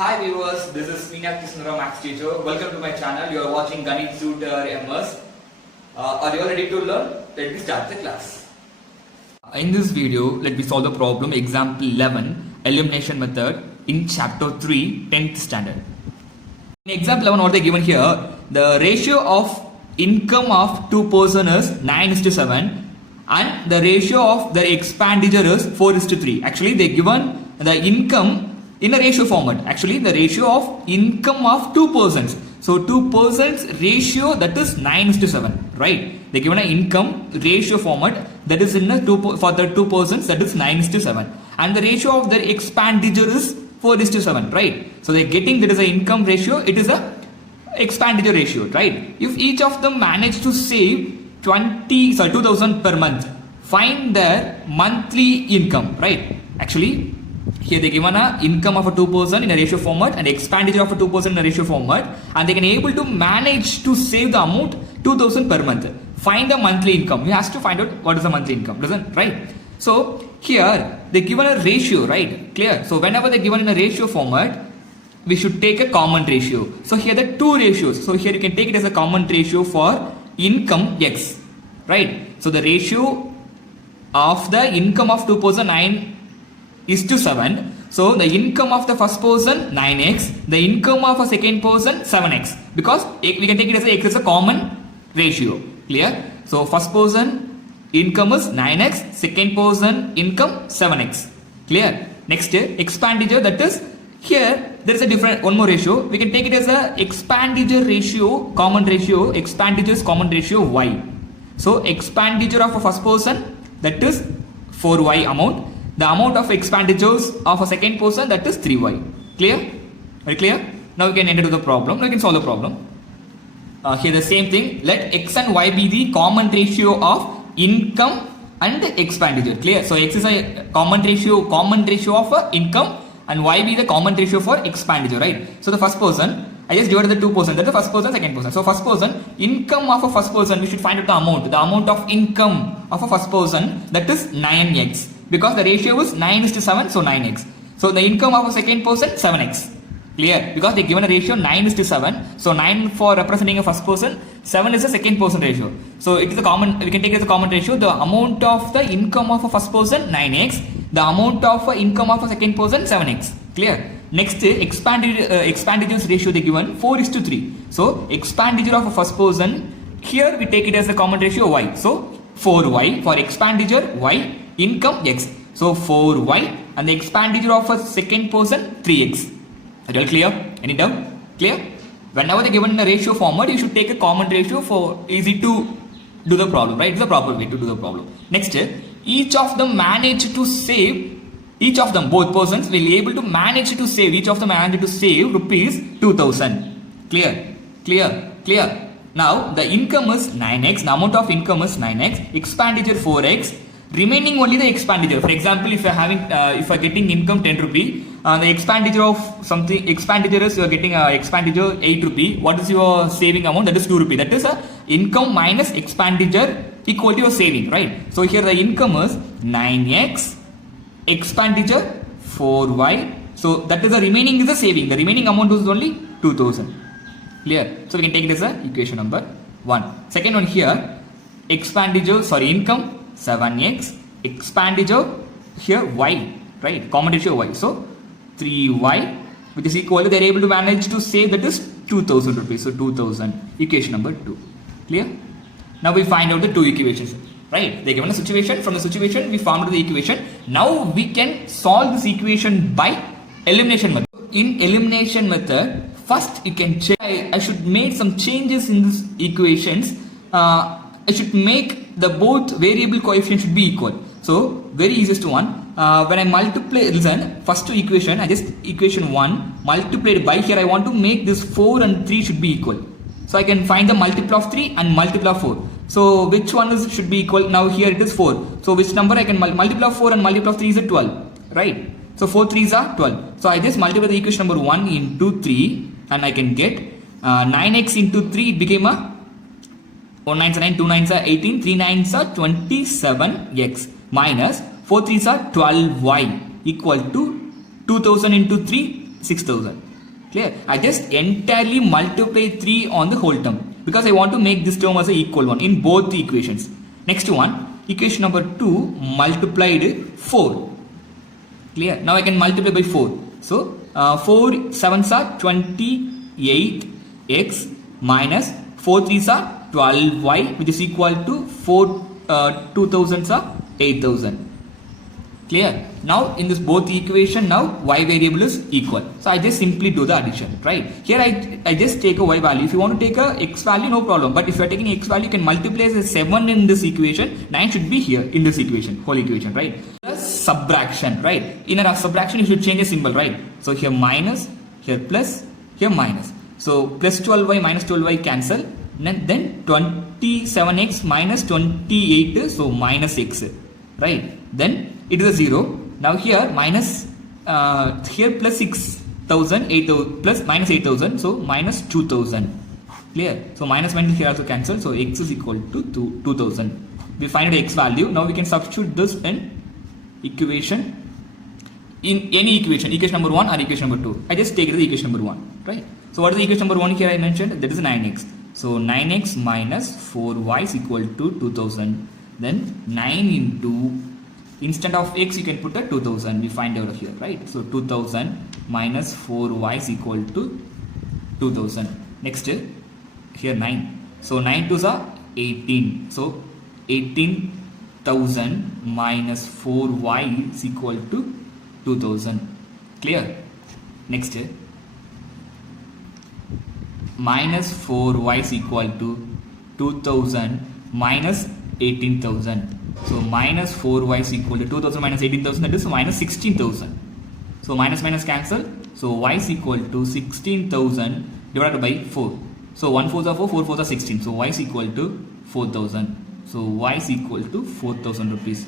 Hi viewers, this is Meenakshi Sundaram S teacher. Welcome to my channel. You are watching Ganit Tutor MS. Are you all ready to learn? Let me start the class. In this video, let me solve the problem example 11 elimination method in chapter 3 10th standard. In example 11, what they given here, the ratio of income of two persons is 9:7 and the ratio of the expenditure is 4:3. Actually, they given the income in a ratio format. Actually, the ratio of income of two persons. So, two persons ratio, that is 9:7, right? They given an income ratio format that is in a for the two persons, that is 9:7, and the ratio of their expenditure is 4:7, right? So, they are getting that is an income ratio. It is a expenditure ratio, right? If each of them manage to save 2,000 per month, find their monthly income, right? Actually, here they given a income of a two person in a ratio format and expenditure of a two person in a ratio format, and they can able to manage to save the amount 2,000 per month. Find the monthly income. You have to find out what is the monthly income, doesn't, right? So here they given a ratio, right? Clear? So whenever they given in a ratio format, we should take a common ratio. So here the two ratios. So here you can take it as a common ratio for income X, right? So the ratio of the income of two person 9:7. So the income of the first person 9x, the income of a second person 7x, because we can take it as a x is a common ratio. Clear? So first person income is 9x, second person income 7x. Clear? Next, expenditure, that is here there is a different one more ratio. We can take it as a expenditure ratio, common ratio, expenditures common ratio y. So expenditure of a first person, that is 4y amount. The amount of expenditures of a second person, that is 3y. Clear? Very clear? Now we can enter to the problem. Now we can solve the problem. Here the same thing. Let x and y be the common ratio of income and expenditure. Clear? So x is a common ratio of income, and y be the common ratio for expenditure, right? So the first person, I just divided the two persons, that is the first person, second person. So first person, income of a first person, we should find out the amount. The amount of income of a first person, that is 9x. Because the ratio is 9:7, so 9x. So the income of a second person 7x. Clear? Because they given a ratio 9:7, so 9 for representing a first person, 7 is a second person ratio. So it is a common. We can take it as a common ratio. The amount of the income of a first person 9x. The amount of income of a second person 7x. Clear? Next, expenditures ratio they given 4:3. So expenditure of a first person, here we take it as a common ratio y. So 4y for expenditure y. Income x. So 4y and the expenditure of a second person 3x. Are you all clear? Any doubt? Clear? Whenever they given in a ratio format, you should take a common ratio for easy to do the problem, right? It's the proper way to do the problem. Next, each of them managed to save, each of them, both persons will be able to manage to save, each of them managed to save rupees 2,000. Clear? Clear? Clear? Now the income is 9x, the amount of income is 9x, expenditure 4x, remaining only the expenditure. For example, if you are having if you are getting income 10 rupee, the expenditure of something, expenditure is you are getting expenditure 8 rupee. What is your saving amount? That is 2 rupee. That is a income minus expenditure equal to your saving, right? So here the income is 9x, expenditure 4y. So that is the remaining is the saving. The remaining amount is only 2,000. Clear? So we can take it as a equation number 1. Second one here, income 7x, expenditure here y, right? Common ratio y. So 3y, which is equal to, they are able to manage to save, that is 2,000 rupees. So 2,000, equation number 2. Clear? Now we find out the two equations, right? They given a situation. From the situation we found out the equation. Now we can solve this equation by elimination method. In elimination method, first you can check. I should make some changes in these equations. I should make the both variable coefficients should be equal. So very easiest one. When I multiply, listen, first two equation, I just equation 1 multiplied by, here I want to make this 4 and 3 should be equal. So I can find the multiple of 3 and multiple of 4. So which one is should be equal? Now here it is 4. So which number I can multiple of 4 and multiple of 3 is a 12, right? So 4 3s are 12. So I just multiply the equation number 1 into 3 and I can get 9x into 3, it became a 1 9s are 9, 2 9s are 18, 3 9s are 27x minus 4 3s are 12y equal to 2000 into 3, 6000. Clear? I just entirely multiply 3 on the whole term because I want to make this term as an equal one in both the equations. Next one, equation number 2 multiplied 4. Clear? Now I can multiply by 4. So 4 7s are 28x minus 4 3s are 12y, which is equal to 4 2000s are 8000. Clear? Now in this both equation, now y variable is equal. So I just simply do the addition, right? Here I just take a y value. If you want to take a x value, no problem. But if you are taking x value, you can multiply as 7 in this equation. 9 should be here in this equation, whole equation, right? Plus subtraction, right? In a subtraction, you should change a symbol, right? So here minus, here plus, here minus. So plus 12y minus 12y cancel. Then 27x minus 28, so minus x, right? Then it is a 0. Now here minus, here plus 6000, 8000 plus minus 8000, so minus 2000. Clear? So minus here also cancel, so x is equal to 2000. We find the x value. Now we can substitute this in equation, in any equation number 1 or equation number 2. I just take it as equation number 1, right? So what is the equation number 1 here I mentioned? That is 9x. So 9x minus 4y is equal to 2000. Then 9 into, instead of x you can put a 2000. We find out here, right? So 2000 minus 4y is equal to 2000. Next here 9. So 9 2s are 18. So 18,000 minus 4y is equal to 2000. Clear? Next minus 4y is equal to 2000 minus 18,000. So minus 4y is equal to 2000 minus 18,000, that is minus 16,000. So minus minus cancel. So y is equal to 16,000 divided by 4. So 1 4s are 4, 4 4s are 16. So y is equal to 4,000. So y is equal to 4,000 rupees.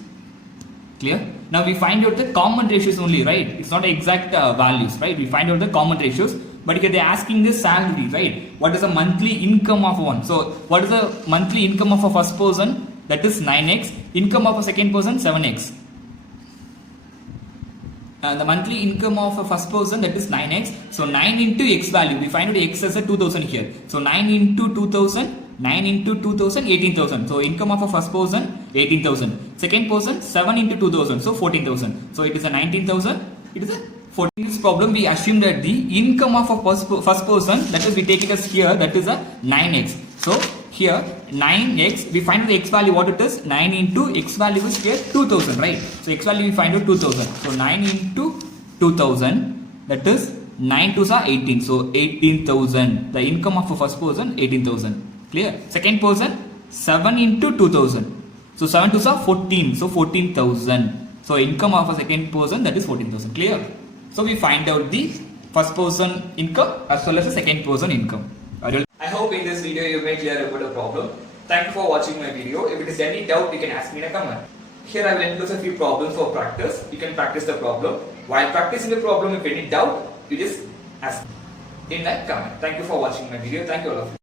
Clear? Now we find out the common ratios only, right? It's not exact values, right? We find out the common ratios. But here they are asking the salary, right? What is the monthly income of one? So what is the monthly income of a first person? That is 9x. Income of a second person, 7x. The monthly income of a first person, that is 9x. So 9 into x value. We find out x as a 2000 here. So 9 into 2000. 9 into 2000, 18,000. So income of a first person, 18,000. Second person, 7 into 2000. So 14,000. So it is a 19,000. It is a 14. In this problem, we assume that the income of a first person, that is we take it as here, that is a 9x. So here 9x, we find the x value what it is. 9 into x value is here 2000, right? So x value we find out 2000. So 9 into 2000, that is 9 2s are 18. So 18,000. The income of a first person, 18,000. Clear? Second person, 7 into 2000. So 7 2s are 14. So 14,000. So income of a second person, that is 14,000. Clear? So we find out the first person income as well as the second person income. I hope in this video you made clear about the problem. Thank you for watching my video. If it is any doubt, you can ask me in a comment. Here I will enclose a few problems for practice. You can practice the problem. While practicing the problem, if any doubt, you just ask in a comment. Thank you for watching my video. Thank you all of you.